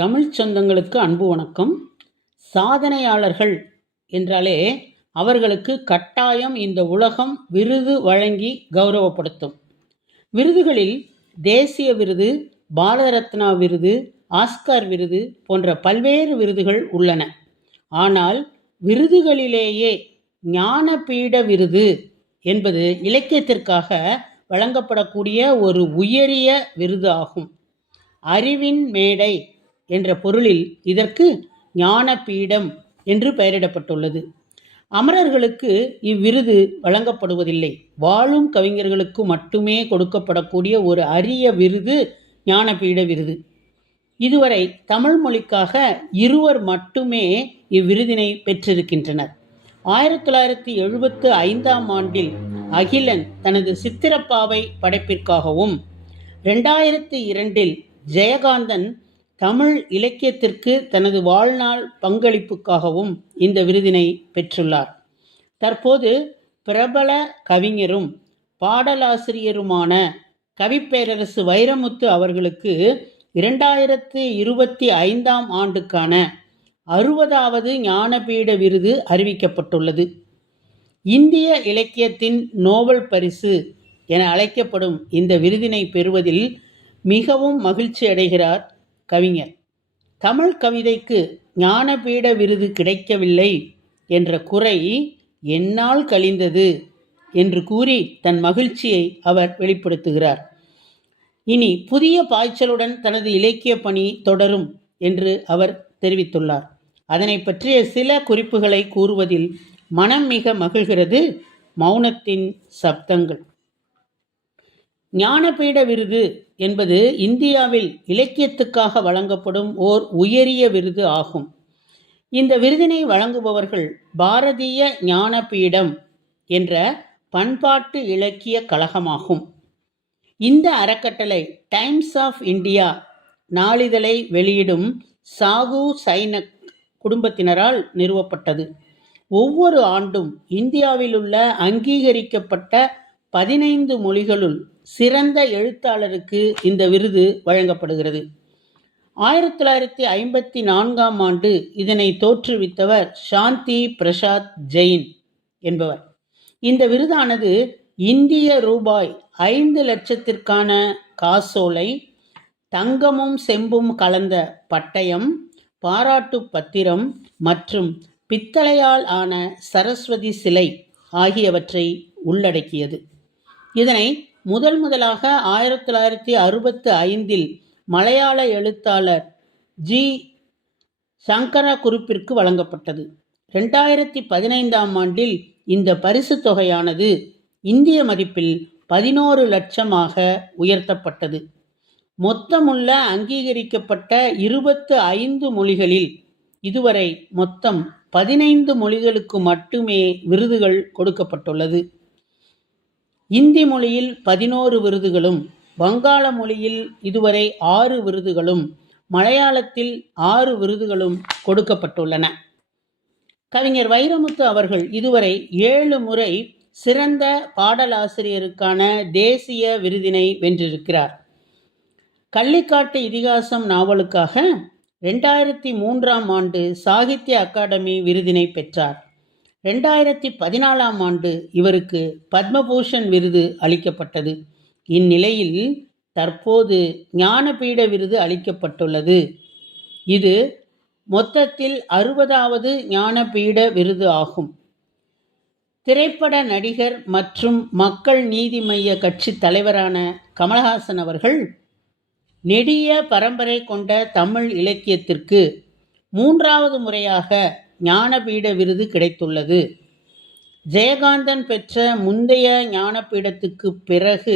தமிழ் சொந்தங்களுக்கு அன்பு வணக்கம். சாதனையாளர்கள் என்றாலே அவர்களுக்கு கட்டாயம் இந்த உலகம் விருது வழங்கி கௌரவப்படுத்தும். விருதுகளில் தேசிய விருது, பாரத ரத்னா விருது, ஆஸ்கார் விருது போன்ற பல்வேறு விருதுகள் உள்ளன. ஆனால் விருதுகளிலேயே ஞானபீட விருது என்பது இலக்கியத்திற்காக வழங்கப்படக்கூடிய ஒரு உயரிய விருது ஆகும். அறிவின் மேடை என்ற பொருளில் இதற்கு ஞானபீடம் என்று பெயரிடப்பட்டுள்ளது. அமரர்களுக்கு இவ்விருது வழங்கப்படுவதில்லை. வாழும் கவிஞர்களுக்கு மட்டுமே கொடுக்கப்படக்கூடிய ஒரு அரிய விருது ஞானபீட விருது. இதுவரை தமிழ் மொழிக்காக 2 மட்டுமே இவ்விருதினை பெற்றிருக்கின்றனர். 1975 அகிலன் தனது சித்திரப்பாவை படைப்பிற்காகவும், 2002 ஜெயகாந்தன் தமிழ் இலக்கியத்திற்கு தனது வாழ்நாள் பங்களிப்புக்காகவும் இந்த விருதினை பெற்றுள்ளார். தற்போது பிரபல கவிஞரும் பாடலாசிரியருமான கவிப்பேரரசு வைரமுத்து அவர்களுக்கு 2025 60வது ஞானபீட விருது அறிவிக்கப்பட்டுள்ளது. இந்திய இலக்கியத்தின் நோபல் பரிசு என அழைக்கப்படும் இந்த விருதினை பெறுவதில் மிகவும் மகிழ்ச்சி அடைகிறார் கவிஞர். தமிழ் கவிதைக்கு ஞானபீட விருது கிடைக்கவில்லை என்ற குறை என்னால் கழிந்தது என்று கூறி தன் மகிழ்ச்சியை அவர் வெளிப்படுத்துகிறார். இனி புதிய பாய்ச்சலுடன் தனது இலக்கிய பணி தொடரும் என்று அவர் தெரிவித்துள்ளார். அதனை பற்றிய சில குறிப்புகளை கூறுவதில் மனம் மிக மகிழ்கிறது. மௌனத்தின் சப்தங்கள். ஞானபீட விருது என்பது இந்தியாவில் இலக்கியத்துக்காக வழங்கப்படும் ஓர் உயரிய விருது ஆகும். இந்த விருதினை வழங்குபவர்கள் பாரதிய ஞானபீடம் என்ற பண்பாட்டு இலக்கிய கழகமாகும். இந்த அறக்கட்டளை டைம்ஸ் ஆஃப் இந்தியா நாளிதழை வெளியிடும் சாகு சைனக் குடும்பத்தினரால் நிறுவப்பட்டது. ஒவ்வொரு ஆண்டும் இந்தியாவில் உள்ள அங்கீகரிக்கப்பட்ட 15 மொழிகளுள் சிறந்த எழுத்தாளருக்கு இந்த விருது வழங்கப்படுகிறது. 1954 இதனை தோற்றுவித்தவர் சாந்தி பிரசாத் ஜெயின் என்பவர். இந்த விருதானது இந்திய ரூபாய் 5 லட்சத்திற்கான காசோலை, தங்கமும் செம்பும் கலந்த பட்டயம், பாராட்டு பத்திரம் மற்றும் பித்தளையால் ஆன சரஸ்வதி சிலை ஆகியவற்றை உள்ளடக்கியது. இதனை முதலாக 1965 மலையாள எழுத்தாளர் ஜி சங்கரகுருப்பிற்கு வழங்கப்பட்டது. 2015 இந்த பரிசு தொகையானது இந்திய மதிப்பில் 11 லட்சமாக உயர்த்தப்பட்டது. மொத்தமுள்ள அங்கீகரிக்கப்பட்ட 25 மொழிகளில் இதுவரை மொத்தம் 15 மொழிகளுக்கு மட்டுமே விருதுகள் கொடுக்கப்பட்டுள்ளது. இந்தி மொழியில் 11 விருதுகளும், வங்காள மொழியில் இதுவரை 6 விருதுகளும், மலையாளத்தில் 6 விருதுகளும் கொடுக்கப்பட்டுள்ளன. கவிஞர் வைரமுத்து அவர்கள் இதுவரை 7 முறை சிறந்த பாடலாசிரியருக்கான தேசிய விருதினை வென்றிருக்கிறார். கள்ளிக்காட்டு இதிகாசம் நாவலுக்காக 2003 சாகித்ய அகாடமி விருதினை பெற்றார். 2014 இவருக்கு பத்மபூஷன் விருது அளிக்கப்பட்டது. இந்நிலையில் தற்போது ஞானபீட விருது அளிக்கப்பட்டுள்ளது. இது மொத்தத்தில் 60வது ஞானபீட விருது ஆகும். திரைப்பட நடிகர் மற்றும் மக்கள் நீதி மய்ய கட்சி தலைவரான கமலஹாசன் அவர்கள் நெடிய பரம்பரை கொண்ட தமிழ் இலக்கியத்திற்கு 3வது முறையாக ஞானபீட விருது கிடைத்துள்ளது. ஜெயகாந்தன் பெற்ற முந்தைய ஞானபீடத்துக்கு பிறகு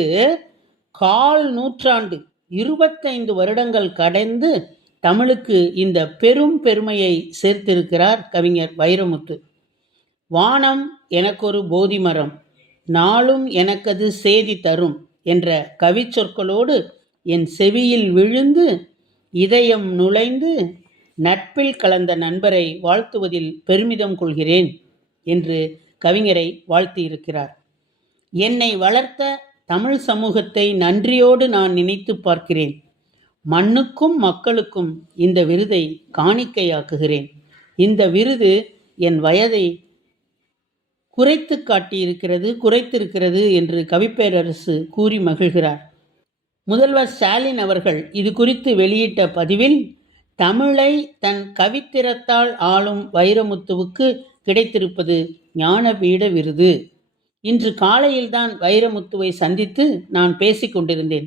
1/4 நூற்றாண்டு 25 வருடங்கள் கடந்து தமிழுக்கு இந்த பெரும் பெருமையை சேர்த்திருக்கிறார் கவிஞர் வைரமுத்து. வானம் எனக்கொரு போதி மரம், நாளும் எனக்கது சேதி தரும் என்ற கவிச்சொற்களோடு என் செவியில் விழுந்து இதயம் நுழைந்து நட்பில் கலந்த நண்பரை வாழ்த்துவதில் பெருமிதம் கொள்கிறேன் என்று கவிஞரை வாழ்த்தியிருக்கிறார். என்னை வளர்த்த தமிழ் சமூகத்தை நன்றியோடு நான் நினைத்து பார்க்கிறேன். மண்ணுக்கும் மக்களுக்கும் இந்த விருதை காணிக்கையாக்குகிறேன். இந்த விருது என் வயதை குறைத்திருக்கிறது என்று கவிப்பேரரசு கூறி மகிழ்கிறார். முதல்வர் ஸ்டாலின் அவர்கள் இது குறித்து வெளியிட்ட பதிவில், தமிழை தன் கவித்திறத்தால் ஆளும் வைரமுத்துவுக்கு கிடைத்திருப்பது ஞானபீட விருது. இன்று காலையில்தான் வைரமுத்துவை சந்தித்து நான் பேசிக்கொண்டிருந்தேன்.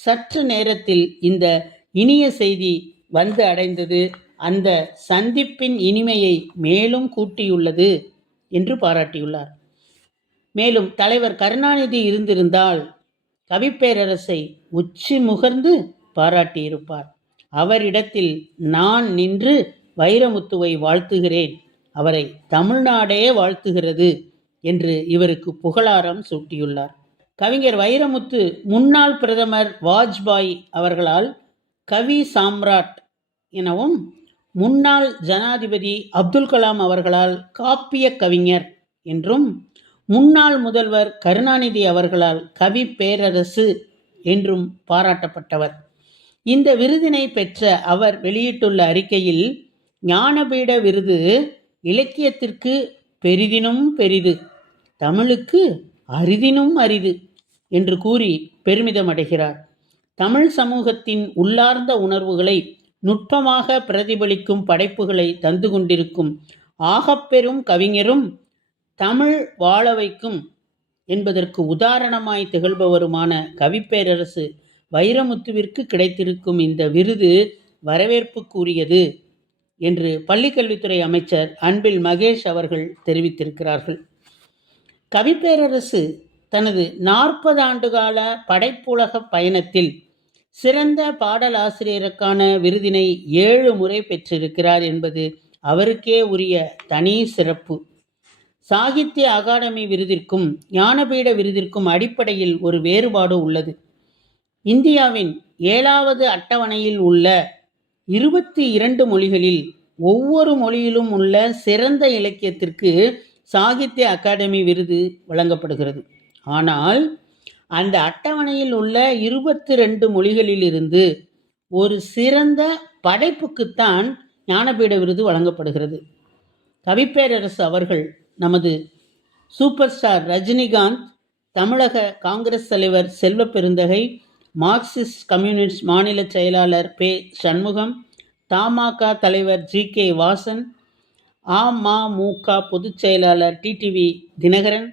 சற்று நேரத்தில் இந்த இனிய செய்தி வந்து அடைந்தது. அந்த சந்திப்பின் இனிமையை மேலும் கூட்டியுள்ளது என்று பாராட்டியுள்ளார். மேலும் தலைவர் கருணாநிதி இருந்திருந்தால் கவிப்பேரரசை உச்சி முகர்ந்து பாராட்டியிருப்பார். அவரிடத்தில் நான் நின்று வைரமுத்துவை வாழ்த்துகிறேன், அவரை தமிழ்நாடே வாழ்த்துகிறது என்று இவருக்கு புகழாரம் சூட்டியுள்ளார். கவிஞர் வைரமுத்து முன்னாள் பிரதமர் வாஜ்பாய் அவர்களால் கவி சாம்ராட் எனவும், முன்னாள் ஜனாதிபதி அப்துல் கலாம் அவர்களால் காப்பிய கவிஞர் என்றும், முன்னாள் முதல்வர் கருணாநிதி அவர்களால் கவி பேரரசு என்றும் பாராட்டப்பட்டவர். இந்த விருதினை பெற்ற அவர் வெளியிட்டுள்ள அறிக்கையில், ஞானபீட விருது இலக்கியத்திற்கு பெரிதினும் பெரிது, தமிழுக்கு அரிதினும் அரிது என்று கூறி பெருமிதம் அடைகிறார். தமிழ் சமூகத்தின் உள்ளார்ந்த உணர்வுகளை நுட்பமாக பிரதிபலிக்கும் படைப்புகளை தந்து கொண்டிருக்கும் ஆகப்பெரும் கவிஞரும் தமிழ் வாழ வைக்கும் என்பதற்கு உதாரணமாய் திகழ்பவருமான கவிப்பேரரசு வைரமுத்துவிற்கு கிடைத்திருக்கும் இந்த விருது வரவேற்புக்குரியது என்று பள்ளிக்கல்வித்துறை அமைச்சர் அன்பில் மகேஷ் அவர்கள் தெரிவித்திருக்கிறார்கள். கவிப்பேரரசு தனது 40 ஆண்டுகால படைப்புலக பயணத்தில் சிறந்த பாடலாசிரியருக்கான விருதினை 7 முறை பெற்றிருக்கிறார் என்பது அவருக்கே உரிய தனி சிறப்பு. சாகித்ய அகாடமி விருதிற்கும் ஞானபீட விருதிற்கும் அடிப்படையில் ஒரு வேறுபாடு உள்ளது. இந்தியாவின் 7வது அட்டவணையில் உள்ள 22 மொழிகளில் ஒவ்வொரு மொழியிலும் உள்ள சிறந்த இலக்கியத்திற்கு சாகித்ய அகாடமி விருது வழங்கப்படுகிறது. ஆனால் அந்த அட்டவணையில் உள்ள 22 மொழிகளிலிருந்து ஒரு சிறந்த படைப்புக்குத்தான் ஞானபீட விருது வழங்கப்படுகிறது. கவிப்பேரரசு அவர்கள் நமது சூப்பர் ஸ்டார் ரஜினிகாந்த், தமிழக காங்கிரஸ் தலைவர் செல்வ பெருந்தகை, மார்க்சிஸ்ட் கம்யூனிஸ்ட் மாநில செயலாளர் பெ. சண்முகம், தமாக தலைவர் ஜி.கே. வாசன், அமமுக பொதுச் செயலாளர் டிடிவி தினகரன்,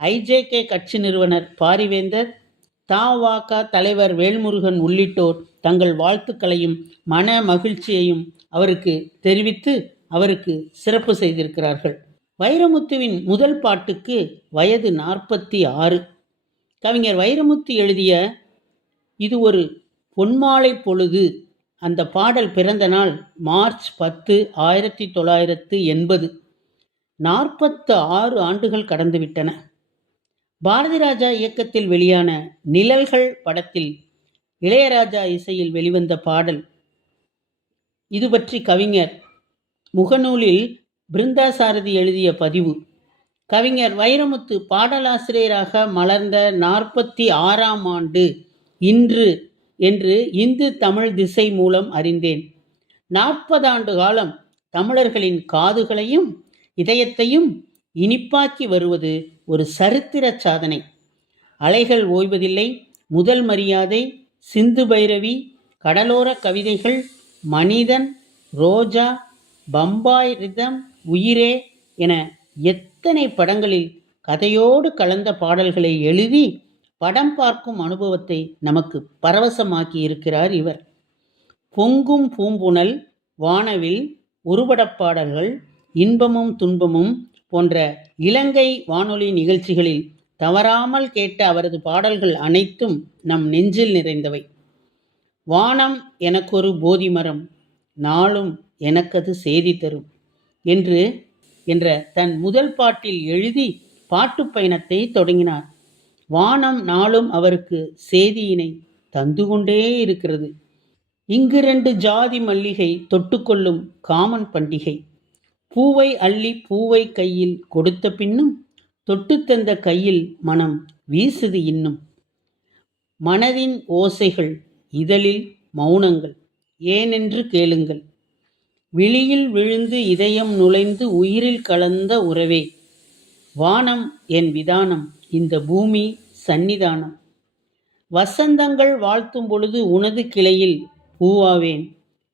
ஐஜேகே கட்சி நிறுவனர் பாரிவேந்தர், தமாக தலைவர் வேல்முருகன் உள்ளிட்டோர் தங்கள் வாழ்த்துக்களையும் மன மகிழ்ச்சியையும் அவருக்கு தெரிவித்து அவருக்கு சிறப்பு செய்திருக்கிறார்கள். வைரமுத்துவின் முதல் பாட்டுக்கு வயது 46. கவிஞர் வைரமுத்து எழுதிய இது ஒரு பொன்மாலை பொழுது, அந்த பாடல் பிறந்த நாள் மார்ச் 10, 1980. 46 ஆண்டுகள் கடந்துவிட்டன. பாரதி ராஜா இயக்கத்தில் வெளியான நிழல்கள் படத்தில் இளையராஜா இசையில் வெளிவந்த பாடல். இது பற்றி கவிஞர் முகநூலில் பிருந்தா சாரதி எழுதிய பதிவு. கவிஞர் வைரமுத்து பாடலாசிரியராக மலர்ந்த 46ஆம் ஆண்டு இன்று என்று இந்து தமிழ் திசை மூலம் அறிந்தேன். 40 ஆண்டு காலம் தமிழர்களின் காதுகளையும் இதயத்தையும் இனிப்பாக்கி வருவது ஒரு சரித்திர சாதனை. அலைகள் ஓய்வதில்லை, முதல் மரியாதை, சிந்து பைரவி, கடலோர கவிதைகள், மனிதன், ரோஜா, பம்பாய் ரிதம், உயிரே என எத்தனை படங்களில் கதையோடு கலந்த பாடல்களை எழுதி படம் பார்க்கும் அனுபவத்தை நமக்கு பரவசமாக்கி இருக்கிறார் இவர். பொங்கும் பூம்புணல், வானவில், உருவடப்பாடல்கள், இன்பமும் துன்பமும் போன்ற இலங்கை வானொலி நிகழ்ச்சிகளில் தவறாமல் கேட்ட அவரது பாடல்கள் அனைத்தும் நம் நெஞ்சில் நிறைந்தவை. வானம் எனக்கொரு போதி மரம், நாளும் எனக்கது செய்தி தரும் என்ற தன் முதல் பாட்டில் எழுதி பாட்டு பயணத்தை தொடங்கினார். வானம் நாளும் அவருக்கு செய்தியினை தந்து கொண்டே இருக்கிறது. இங்கு 2 ஜாதி மல்லிகை தொட்டுக்கொள்ளும் காமன் பண்டிகை, பூவை அள்ளி பூவை கையில் கொடுத்த பின்னும் தொட்டு தந்த கையில் மனம் வீசுது இன்னும். மனதின் ஓசைகள் இதழில் மௌனங்கள் ஏனென்று கேளுங்கள். விழியில் விழுந்து இதயம் நுழைந்து உயிரில் கலந்த உறவே, வானம் என் விதானம், இந்த பூமி சந்நிதானம். வசந்தங்கள் வாழ்த்தும் பொழுது உனது கிளையில் பூவாவேன்,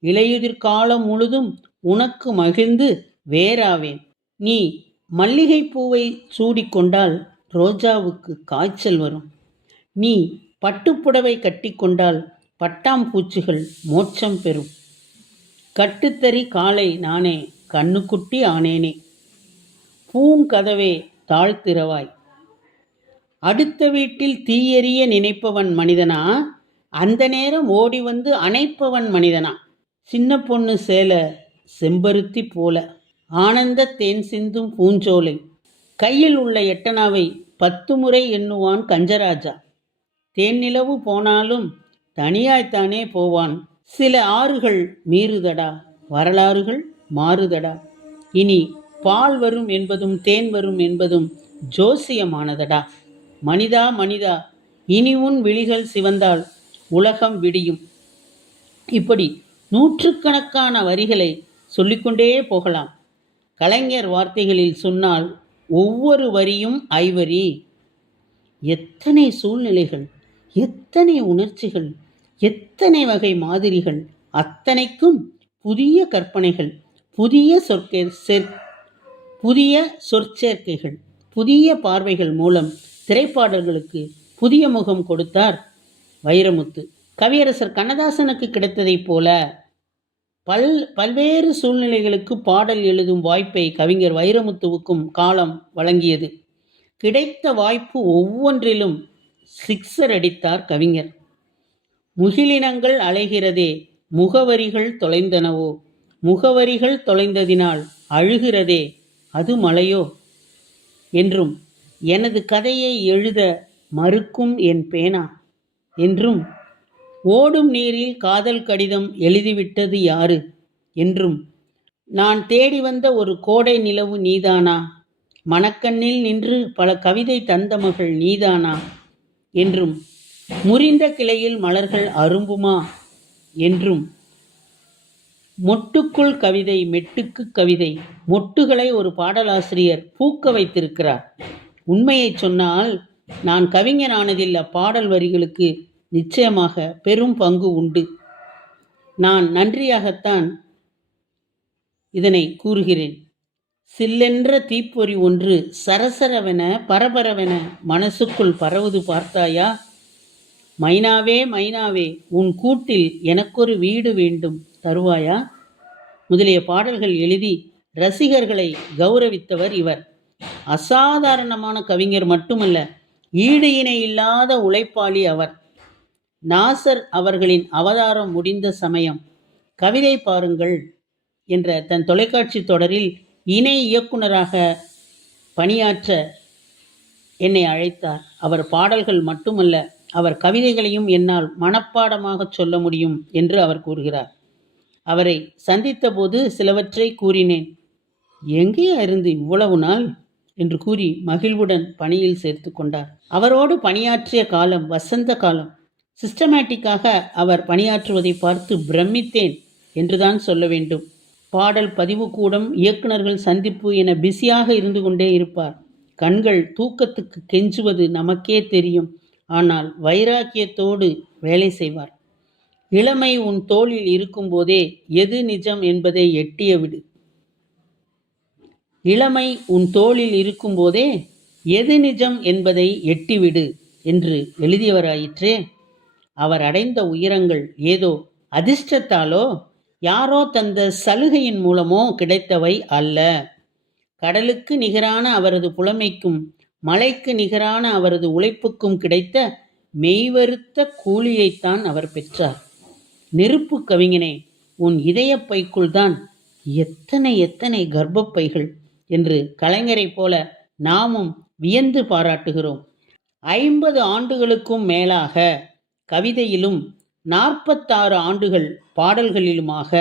இலையுதிர் காலம் முழுதும் உனக்கு மகிழ்ந்து வேறாவேன். நீ மல்லிகை பூவை சூடிக்கொண்டால் ரோஜாவுக்கு காய்ச்சல் வரும். நீ பட்டுப்புடவை கட்டிக்கொண்டால் பட்டாம்பூச்சிகள் மோட்சம் பெறும். கட்டுத்தறி காலை நானே கண்ணுக்குட்டி ஆனேனே, பூங்கதவே தாழ்த்திரவாய். அடுத்த வீட்டில் தீயெறிய நினைப்பவன் மனிதனா, அந்த நேரம் ஓடி வந்து அணைப்பவன் மனிதனா. சின்ன பொண்ணு சேல செம்பருத்தி போல, ஆனந்த தேன் சிந்தும் பூஞ்சோலை. கையில் உள்ள எட்டனாவை 10 முறை எண்ணுவான் கஞ்சராஜா. தேன்னிலவு போனாலும் தனியாய்த்தானே போவான். சில ஆறுகள் மீறுதடா, வரலாறுகள் மாறுதடா. இனி பால் வரும் என்பதும் தேன் வரும் என்பதும் ஜோசியமானதடா. மனிதா மனிதா, இனி உன் விழிகள் சிவந்தால் உலகம் விடியும். இப்படி நூற்றுக்கணக்கான வரிகளை சொல்லிக்கொண்டே போகலாம். கலைஞர் வார்த்தைகளில் சொன்னால் ஒவ்வொரு வரியும் ஐவரி. எத்தனை சூழ்நிலைகள், எத்தனை உணர்ச்சிகள், எத்தனை வகை மாதிரிகள், அத்தனைக்கும் புதிய கற்பனைகள், புதிய சொற்சேர்க்கைகள், புதிய பார்வைகள் மூலம் திரைப்பாடல்களுக்கு புதிய முகம் கொடுத்தார் வைரமுத்து. கவியரசர் கண்ணதாசனுக்கு கிடைத்ததைப் போல பல்வேறு சூழ்நிலைகளுக்கு பாடல் எழுதும் வாய்ப்பை கவிஞர் வைரமுத்துவுக்கும் காலம் வழங்கியது. கிடைத்த வாய்ப்பு ஒவ்வொன்றிலும் சிக்ஸர் அடித்தார் கவிஞர். முகிலினங்கள் அலைகிறதே, முகவரிகள் தொலைந்தனவோ, முகவரிகள் தொலைந்ததினால் அழுகிறதே, அது மலையோ என்றும், எனது கதையை எழுத மறுக்கும் என் பேனா என்றும், ஓடும் நீரில் காதல் கடிதம் எழுதிவிட்டது யாரு என்றும், நான் தேடி வந்த ஒரு கோடை நிலவு நீதானா, மணக்கண்ணில் நின்று பல கவிதை தந்த மகள் நீதானா என்றும், முறிந்த கிளையில் மலர்கள் அரும்புமா என்றும், மொட்டுக்குள் கவிதை மெட்டுக்கு கவிதை, மொட்டுகளை ஒரு பாடலாசிரியர் பூக்க வைத்திருக்கிறார். உண்மையை சொன்னால் நான் கவிஞனானதில் அப்பாடல் வரிகளுக்கு நிச்சயமாக பெரும் பங்கு உண்டு. நான் நன்றியாகத்தான் இதனை கூறுகிறேன். சில்லென்ற தீப்பொறி ஒன்று சரசரவென பரபரவென மனசுக்குள் பரவுது பார்த்தாயா, மைனாவே மைனாவே உன் கூட்டில் எனக்கொரு வீடு வேண்டும் தருவாயா முதலிய பாடல்கள் எழுதி ரசிகர்களை கௌரவித்தவர் இவர். அசாதாரணமான கவிஞர் மட்டுமல்ல, ஈடு இணை இல்லாத உழைப்பாளி அவர். நாசர் அவர்களின் அவதாரம் முடிந்த சமயம் கவிதை பாருங்கள் என்ற தன் தொலைக்காட்சி தொடரில் இணை இயக்குனராக பணியாற்ற என்னை அழைத்தார். அவர் பாடல்கள் மட்டுமல்ல, அவர் கவிதைகளையும் என்னால் மனப்பாடமாக சொல்ல முடியும் என்று அவர் கூறுகிறார். அவரை சந்தித்த போது சிலவற்றை கூறினேன். எங்கேயா இருந்து இவ்வளவு நாள் என்று கூறி மகிழ்வுடன் பணியில் சேர்த்து கொண்டார். அவரோடு பணியாற்றிய காலம் வசந்த காலம். சிஸ்டமேட்டிக்காக அவர் பணியாற்றுவதை பார்த்து பிரமித்தேன் என்றுதான் சொல்ல வேண்டும். பாடல் பதிவு கூடம், இயக்குநர்கள் சந்திப்பு என பிஸியாக இருந்து கொண்டே இருப்பார். கண்கள் தூக்கத்துக்கு கெஞ்சுவது நமக்கே தெரியும். ஆனால் வைராக்கியத்தோடு வேலை செய்வார். இளமை உன் தோளில் இருக்கும்போதே எது நிஜம் என்பதை எட்டிய விடு. இளமை உன் தோளில் இருக்கும்போதே எது நிஜம் என்பதை எட்டிவிடு என்று எழுதியவராயிற்றே. அவர் அடைந்த உயரங்கள் ஏதோ அதிர்ஷ்டத்தாலோ யாரோ தந்த சலுகையின் மூலமோ கிடைத்தவை அல்ல. கடலுக்கு நிகரான அவரது புலமைக்கும் மலைக்கு நிகரான அவரது உழைப்புக்கும் கிடைத்த மெய்வருத்த கூலியைத்தான் அவர் பெற்றார். நெருப்பு கவிஞனே, உன் இதயப்பைக்குள் தான் எத்தனை எத்தனை கர்ப்பப்பைகள் என்று கலைஞரைப் போல நாமும் வியந்து பாராட்டுகிறோம். 50 ஆண்டுகளுக்கும் மேலாக கவிதையிலும் 46 ஆண்டுகள் பாடல்களிலுமாக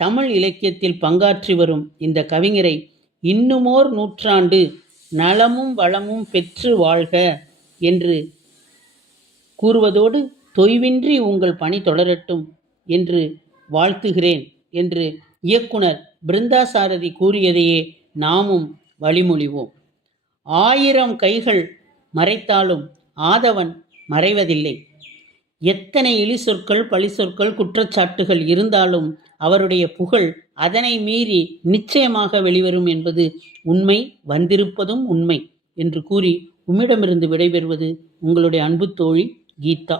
தமிழ் இலக்கியத்தில் பங்காற்றி வரும் இந்த கவிஞரை இன்னுமோர் 100 நூற்றாண்டு நலமும் வளமும் பெற்று வாழ்க என்று கூறுவதோடு தொய்வின்றி உங்கள் பணி தொடரட்டும் என்று வாழ்த்துகிறேன் என்று இயக்குனர் பிருந்தா சாரதி கூறியதையே நாமும் வழிமொழிவோம். 1000 கைகள் மறைத்தாலும் ஆதவன் மறைவதில்லை. எத்தனை இழி சொற்கள், பழி சொற்கள், குற்றச்சாட்டுகள் இருந்தாலும் அவருடைய புகழ் அதனை மீறி நிச்சயமாக வெளிவரும் என்பது உண்மை, வந்திருப்பதும் உண்மை என்று கூறி உம்மிடமிருந்து விடைபெறுவது உங்களுடைய அன்பு தோழி கீதா.